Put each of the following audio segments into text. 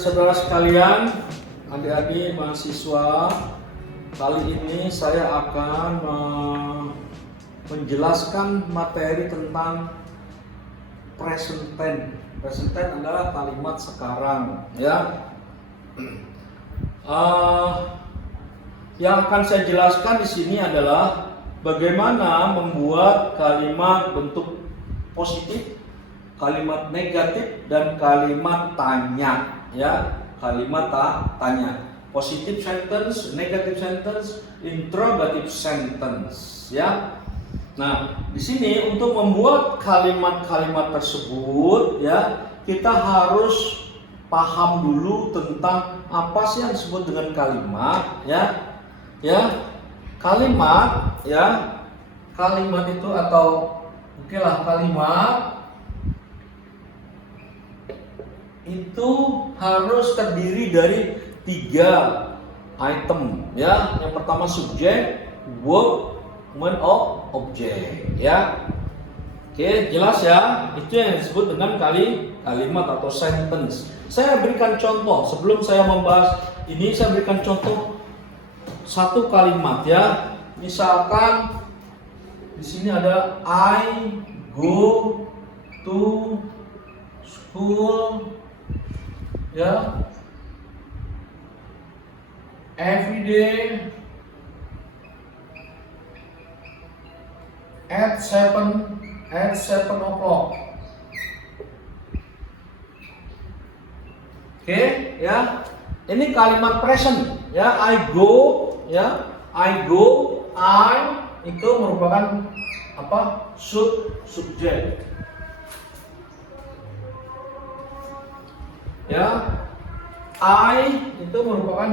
Saudara-saudara sekalian, adik-adik mahasiswa, kali ini saya akan menjelaskan materi tentang present tense. Present tense adalah kalimat sekarang, ya. Yang akan saya jelaskan di sini adalah bagaimana membuat kalimat bentuk positif, kalimat negatif, dan kalimat tanya, ya. Kalimat tanya, positive sentence, negative sentence, interrogative sentence, ya. Nah, di sini untuk membuat kalimat-kalimat tersebut, ya, kita harus paham dulu tentang apa sih yang disebut dengan kalimat, ya. Ya, kalimat, ya. Kalimat itu atau kalimat itu harus terdiri dari 3 item, ya. Yang pertama subjek, verb, kemudian objek, ya. Oke, jelas ya. Itu yang disebut dengan kalimat atau sentence. Saya berikan contoh sebelum saya membahas ini. Saya berikan contoh satu kalimat, ya. Misalkan di sini ada I go to school, ya, every day at 7 o'clock. Oke, ya. Ini kalimat present, ya. I go, ya. I go, I itu merupakan apa? Subjek. Ya, I itu merupakan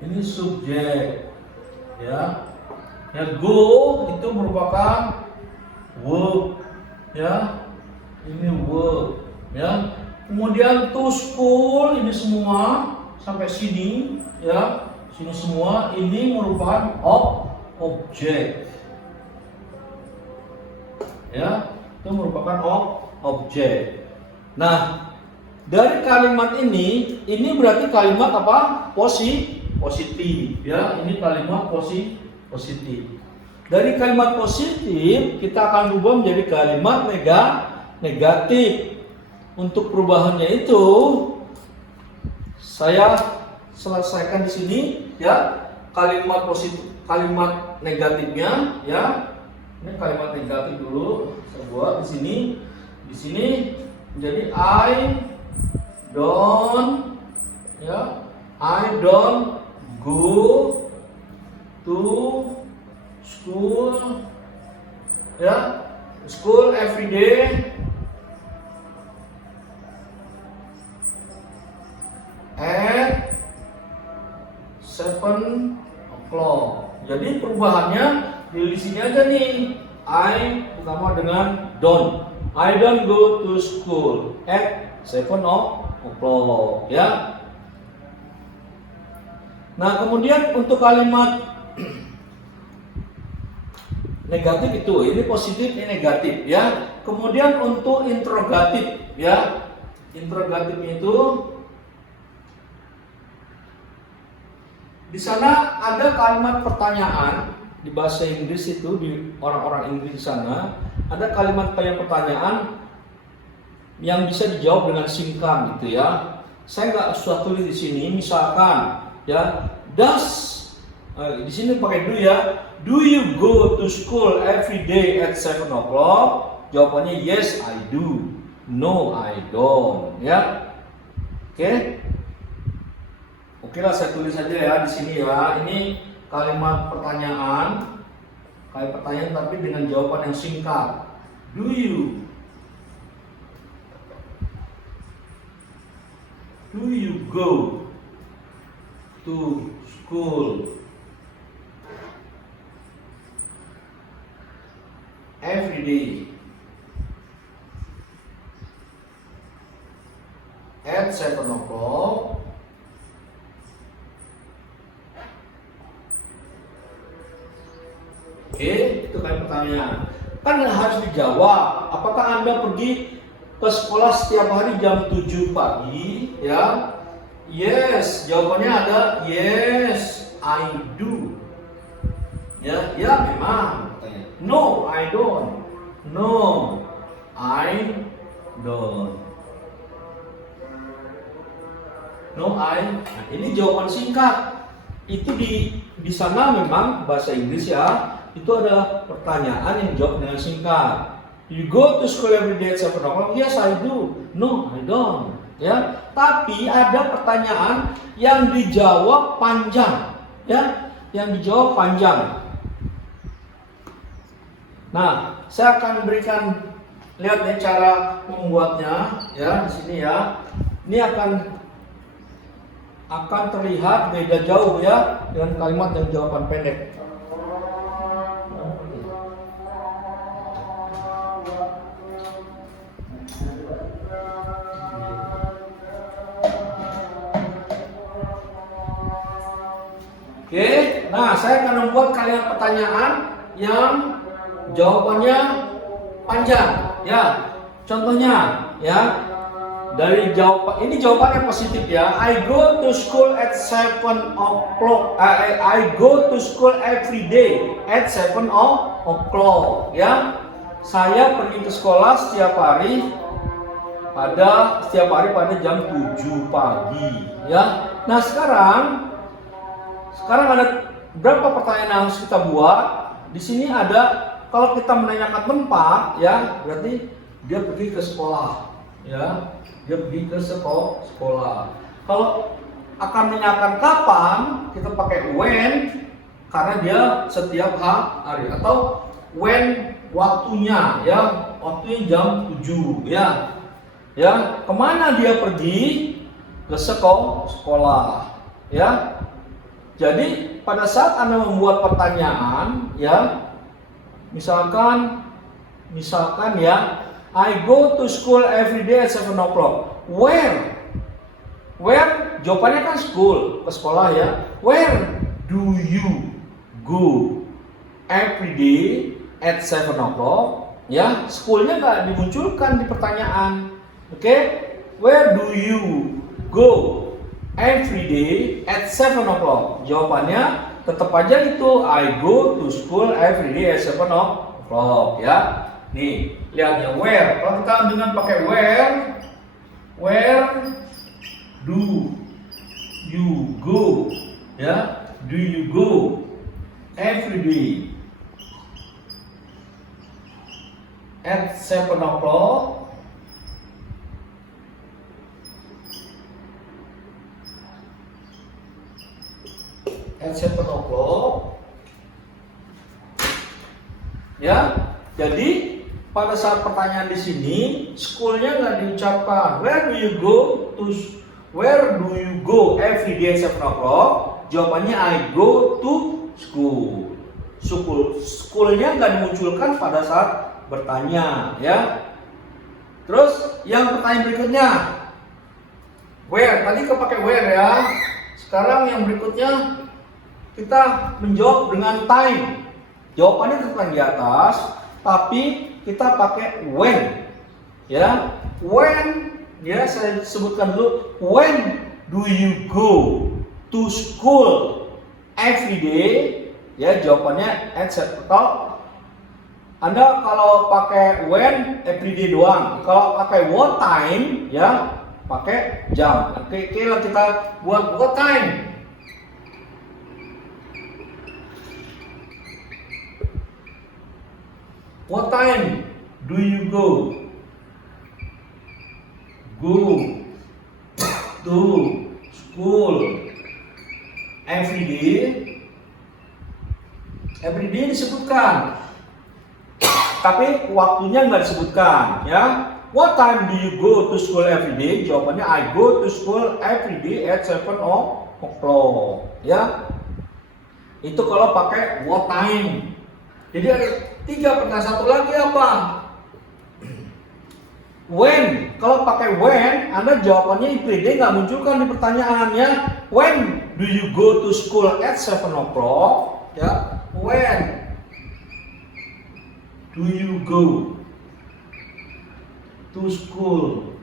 ini subjek, ya. Ya, go itu merupakan verb, ya. Ini verb, ya. Kemudian to school ini semua sampai sini, ya. Sini semua ini merupakan objek, ya. Itu merupakan objek. Nah, dari kalimat ini berarti kalimat apa? Positif, ya. Ini kalimat positif. Dari kalimat positif kita akan rubah menjadi kalimat negatif. Untuk perubahannya itu saya selesaikan di sini, ya. Kalimat positif, kalimat negatifnya, ya. Ini kalimat negatif dulu saya buat di sini. Di sini menjadi I don't go to school, ya. School every day at 7 o'clock. Jadi perubahannya di sini aja nih. I pertama dengan don't. I don't go to school at 7 o'clock, ya. Nah, kemudian untuk kalimat negatif itu, ini positif, ini negatif, ya. Kemudian untuk interrogatif, ya. Interrogatif itu di sana ada kalimat pertanyaan di bahasa Inggris itu, di orang-orang Inggris di sana ada kalimat pertanyaan yang bisa dijawab dengan singkat, gitu, ya. Saya nggak usah tulis di sini, misalkan, ya, di sini pakai do, ya. Do you go to school every day at 7 o'clock? Jawabannya yes, I do. No, I don't, ya. Oke. Oke lah, saya tulis saja ya di sini, ya. Ini kalimat pertanyaan, tapi dengan jawaban yang singkat. Do you go to school every day at 7 o'clock? Oke, itu kan pertanyaan. Kan harus dijawab. Apakah Anda pergi ke sekolah setiap hari jam 7 pagi, Ya. Yes, jawabannya ada yes, I do. Ya, ya memang. No, I don't. No, I don't. No, ini jawaban singkat. Itu di sana memang bahasa Inggris ya. Itu ada pertanyaan yang jawab dengan singkat. You go to school every day at 7 o'clock? Yes, I do. No, I don't. Ya, tapi ada pertanyaan yang dijawab panjang, ya, yang dijawab panjang. Nah, saya akan berikan lihat nih cara membuatnya, ya, di sini ya. Ini akan terlihat beda jauh ya dengan kalimat yang jawaban pendek. Oke, nah saya akan membuat kalian pertanyaan yang jawabannya panjang, ya. Contohnya, ya, dari jawaban ini jawabannya positif ya. I go to school at 7 o'clock. I go to school every day at 7 o'clock. Ya, saya pergi ke sekolah setiap hari pada jam 7 pagi. Ya, nah sekarang ada berapa pertanyaan yang harus kita buat? Di sini ada, kalau kita menanyakan tempat, ya, berarti dia pergi ke sekolah, ya, dia pergi ke sekolah. Kalau akan menanyakan kapan, kita pakai when, karena dia setiap hari, atau when waktunya, ya, waktunya jam 7, ya, ya, kemana dia pergi? Ke sekolah, ya. Jadi pada saat Anda membuat pertanyaan, ya, misalkan ya, I go to school every day at 7 o'clock. Where? Jawabannya kan school, ke sekolah ya. Where do you go every day at 7 o'clock? Ya, schoolnya nggak dimunculkan di pertanyaan. Oke? Where do you go every day at 7 o'clock? Jawabannya tetap aja itu I go to school every day at 7 o'clock, ya. Nih, lihat ya, where. Kalau kita dengan pakai where do you go? Ya, do you go every day at 7 o'clock? At 7 o'clock, ya. Jadi pada saat pertanyaan di sini, schoolnya nggak diucapkan. Where do you go every day at 7 o'clock? Jawabannya I go to school. Schoolnya nggak dimunculkan pada saat bertanya, ya. Terus yang pertanyaan berikutnya, where? Tadi kepakai where ya. Sekarang yang berikutnya kita menjawab dengan time. Jawabannya tetap di atas, tapi kita pakai when. Ya, when, ya, saya sebutkan dulu. When do you go to school every day? Ya, jawabannya at 7 o'clock. Anda kalau pakai when every day doang. Kalau pakai what time, ya, pakai jam. Oke, kita buat what time. What time do you go to school every day? Every day disebutkan, tapi waktunya nggak disebutkan, ya. What time do you go to school every day? Jawabannya I go to school every day at 7 o'clock, ya. Itu kalau pakai what time. Jadi ada 3 pertanyaan. Satu lagi apa? When. Kalau pakai when, Anda jawabannya everyday nggak munculkan di pertanyaannya. When do you go to school at 7 o'clock? Ya. When do you go to school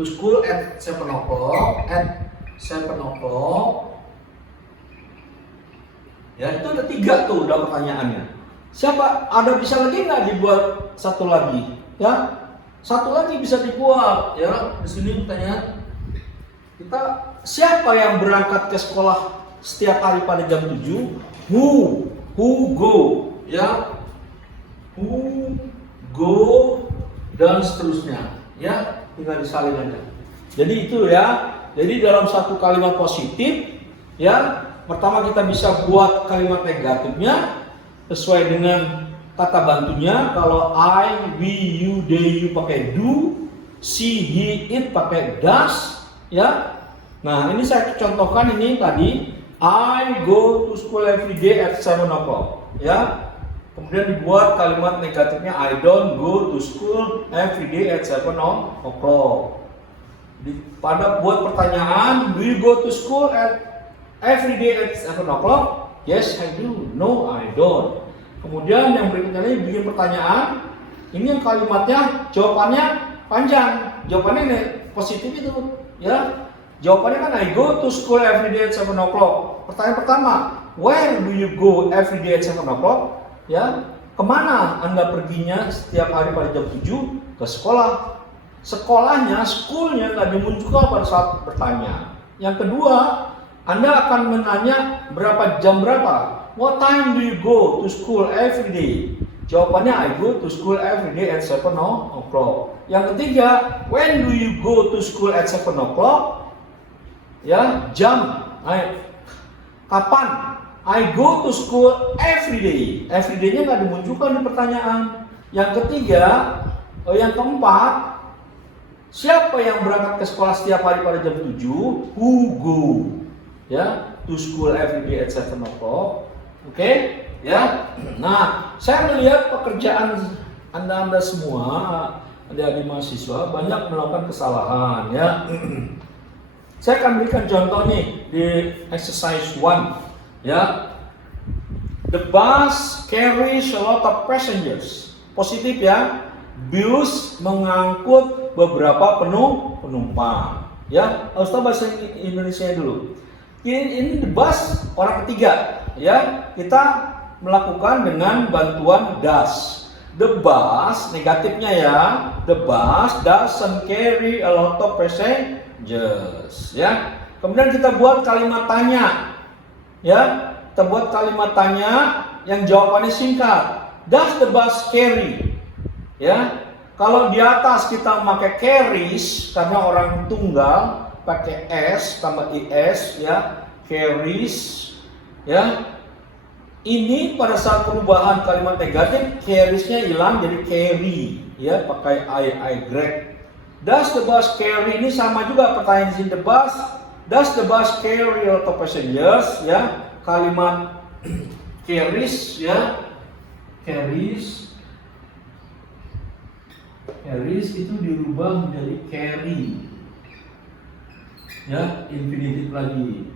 to school at 7 o'clock. At 7 o'clock. Ya, itu ada 3 tuh udah pertanyaannya. Siapa? Ada bisa lagi nggak dibuat satu lagi? Ya, satu lagi bisa dibuat. Ya, di sini pertanyaan kita, siapa yang berangkat ke sekolah setiap hari pada jam 7? Who go? Ya, who go dan seterusnya. Ya, tinggal disalin aja. Jadi itu ya. Jadi dalam satu kalimat positif, ya. Pertama kita bisa buat kalimat negatifnya sesuai dengan kata bantunya. Kalau I, we, you, they, you pakai do, she, he, it pakai does, ya. Nah, ini saya contohkan ini tadi, I go to school every day at 7 o'clock, ya. Kemudian dibuat kalimat negatifnya, I don't go to school every day at 7 o'clock. Pada buat pertanyaan, do you go to school at every day at 7 o'clock? Yes, I do. No, I don't. Kemudian yang berikutnya ini bikin pertanyaan. Ini yang kalimatnya, jawabannya panjang. Jawabannya ini positif itu, ya. Jawabannya kan I go to school every day at 7 o'clock. Pertanyaan pertama, where do you go every day at 7 o'clock? Ya, kemana Anda perginya setiap hari pada jam 7? Ke sekolah. Sekolahnya, schoolnya nggak dimunculkan pada saat bertanya. Yang kedua, Anda akan menanya jam berapa? What time do you go to school every day? Jawabannya I go to school every day at 7 o'clock. Yang ketiga, when do you go to school at 7 o'clock? Ya, jam. Kapan? I go to school every day. Every day-nya nggak dimunculkan di pertanyaan. Yang ketiga, yang keempat, siapa yang berangkat ke sekolah setiap hari pada jam 7? Who go? Ya, to school every day at 7 o'clock. Oke, ya. Nah, saya melihat pekerjaan Anda semua, adik-adik mahasiswa banyak melakukan kesalahan, ya. Saya akan berikan contoh nih di exercise 1, ya. The bus carries a lot of passengers. Positif ya. Bus mengangkut beberapa penumpang. Ya, harus tahu bahasa Indonesia dulu. Ini the bus orang ketiga, ya. Kita melakukan dengan bantuan does. The bus negatifnya ya. The bus doesn't carry a lot of passengers, ya. Kemudian kita buat kalimat tanya. Ya, kita buat kalimat tanya yang jawabannya singkat. Does the bus carry? Ya, kalau di atas kita memakai carries karena orang tunggal, pakai s tambah is, ya, carries, ya. Ini pada saat perubahan kalimat negatif, carries-nya hilang jadi carry, ya, pakai I. Does the bus carry? Ini sama juga pertanyaan di the bus. Does the bus carry a lot of passengers? Ya, kalimat carries, ya, carries itu dirubah menjadi carry, ya, infinitif lagi.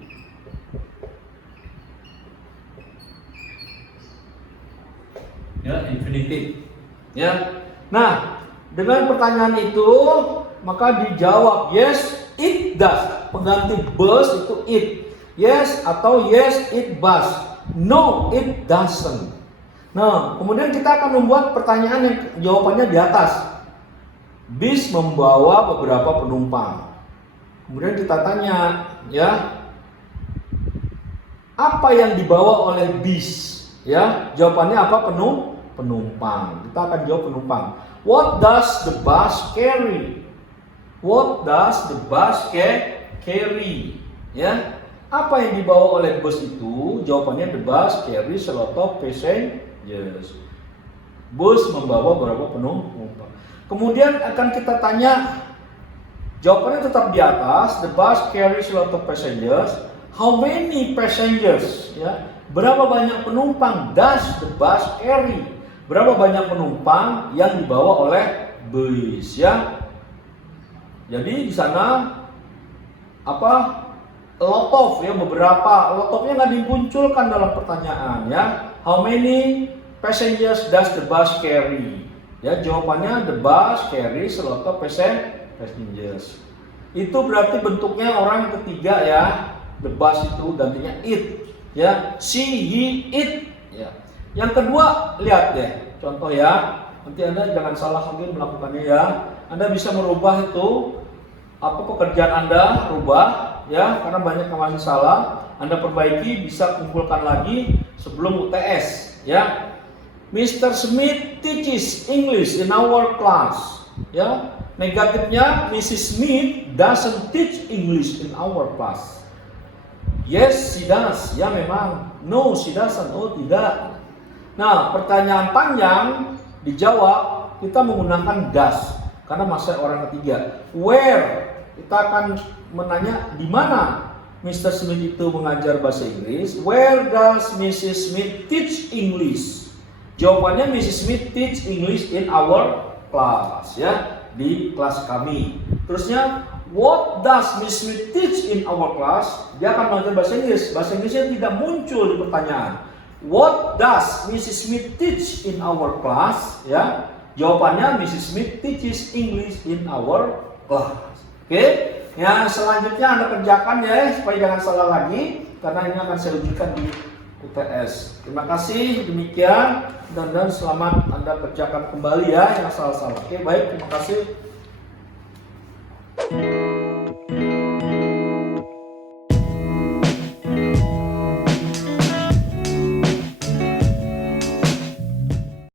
Ya, infinitif. Ya. Nah, dengan pertanyaan itu maka dijawab yes, it does. Pengganti bus itu it. Yes atau yes, it bus. No, it doesn't. Nah, kemudian kita akan membuat pertanyaan yang jawabannya di atas. Bis membawa beberapa penumpang. Kemudian kita tanya, ya, apa yang dibawa oleh bis? Ya, jawabannya apa? Penumpang. Kita akan jawab penumpang. What does the bus carry? What does the bus carry? Ya, apa yang dibawa oleh bus itu? Jawabannya the bus carries a lot of passengers. Bus membawa berapa penumpang? Kemudian akan kita tanya, jawabannya tetap di atas. The bus carries a lot of passengers. How many passengers? Ya, berapa banyak penumpang does the bus carry? Berapa banyak penumpang yang dibawa oleh bus, ya? Jadi di sana apa? A lot of, ya, beberapa. A lot of-nya nggak dimunculkan dalam pertanyaan, ya. How many passengers does the bus carry? Ya, jawabannya the bus carries a lot of passengers. Itu berarti bentuknya orang ketiga ya. The bus itu gantinya it. Ya, she, he, it. Ya. Yang kedua, lihat deh, contoh ya. Nanti Anda jangan salah lagi melakukannya ya. Anda bisa merubah itu apa pekerjaan Anda, rubah ya, karena banyak yang masih salah. Anda perbaiki, bisa kumpulkan lagi sebelum UTS ya. Mr. Smith teaches English in our class. Ya, negatifnya Mrs. Smith doesn't teach English in our class. Yes, she does. Ya memang. No, she doesn't. Oh, tidak. Nah, pertanyaan panjang dijawab kita menggunakan does karena masih orang ketiga. Where? Kita akan menanya di mana Mr. Smith itu mengajar bahasa Inggris. Where does Mrs. Smith teach English? Jawabannya Mrs. Smith teach English in our class ya, di kelas kami. Terusnya what does Miss Smith teach in our class? Dia akan mengajar bahasa Inggris. Bahasa Inggrisnya tidak muncul di pertanyaan. What does Mrs. Smith teach in our class? Ya, jawabannya Mrs. Smith teaches English in our class. Oke. Yang selanjutnya Anda kerjakan ya, supaya jangan salah lagi, karena ini akan saya ujikan di UTS. Terima kasih, demikian, dan selamat Anda kerjakan kembali ya yang salah-salah. Oke, baik, terima kasih.